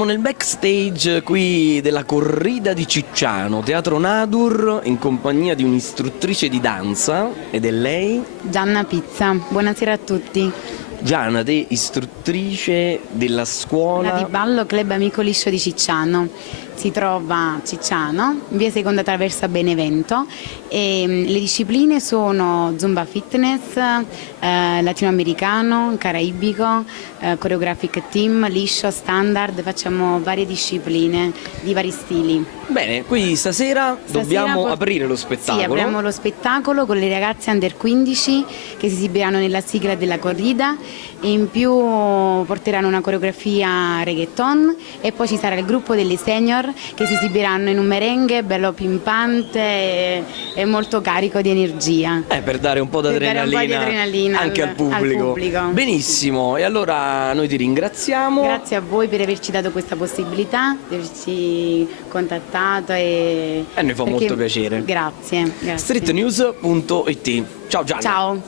Siamo nel backstage qui della corrida di Cicciano, Teatro Nadur, in compagnia di un'istruttrice di danza, ed è lei? Gianna Pizza, buonasera a tutti. Gianna, te istruttrice della scuola La di ballo Club Amico Liscio di Cicciano. Si trova a Cicciano, in via Seconda Traversa Benevento, e le discipline sono Zumba Fitness, latinoamericano, caraibico, choreographic team, liscio, standard, facciamo varie discipline di vari stili. Bene, quindi stasera dobbiamo aprire lo spettacolo. Sì, apriamo lo spettacolo con le ragazze under 15 che si esibiranno nella sigla della corrida e in più porteranno una coreografia reggaeton, e poi ci sarà il gruppo delle senior che si esibiranno in un merengue bello pimpante e molto carico di energia. Per dare un po' di adrenalina anche al pubblico. Benissimo, e allora noi ti ringraziamo. Grazie a voi per averci dato questa possibilità, di averci contattato e noi fa molto piacere. Grazie. Streetnews.it. Ciao Gianna. Ciao.